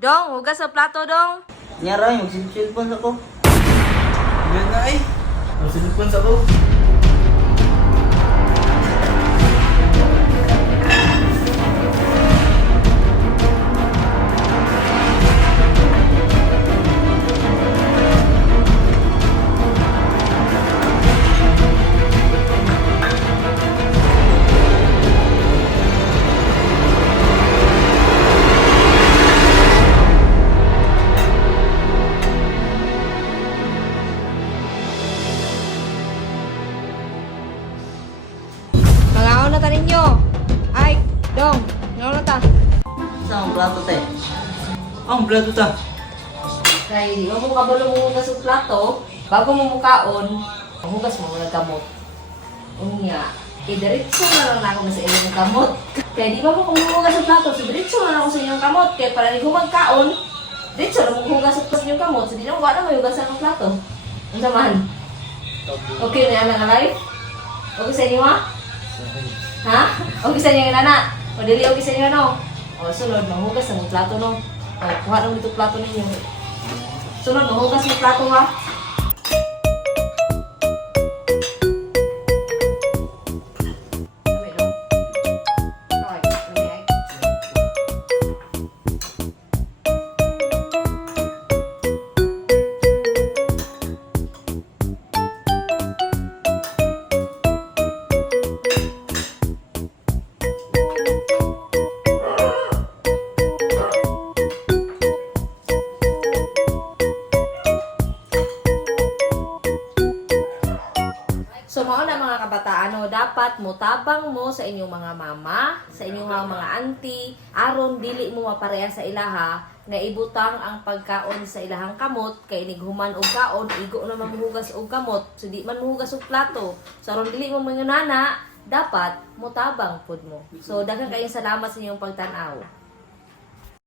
Dong, hugas sa plato, Dong. Nyara, yung silpon ako. Yan na ay. Ang sinupon sa ko. Mangaon na ta ninyo. Ay, Dong, mangaon na ta. Saan ang plato, te? Ang plato ta. Kaya di mo kabalo mo hugas sa plato, bago mo mukaon, hugas mo ng kamot. Unya, diretso na lang ako sa inyong kamot. Kaya di ba mo kung hugas sa plato, so diretso na lang ako sa inyong kamot. Kaya para di ko magkaon, diretso na mo hugas sa inyong kamot. So di na wala mo hugas sa plato. Ang naman. Okay na yan ang life? Okay sa inyo ha? Ha? Okay sa inyo yung nana? O dili okay sa inyo no? O sunod, mahugas ang plato no? O kuha nang dito plato ninyo. Sunod, mahugas yung plato ha? Dami, no? Okay, okay. So mao na mga kabataan, no, dapat mutabang mo sa inyong mga mama, sa inyong mga auntie, aron dili mo mapareha sa ilaha nga ibutang ang pagkaon sa ilahang kamot kay nighuman og kaon igo na mamuhugas og kamot so di man muhugas og plato. So aron dili mo mga nana, dapat mutabang pud mo. So daghang kayong salamat sa inyong pagtan-aw.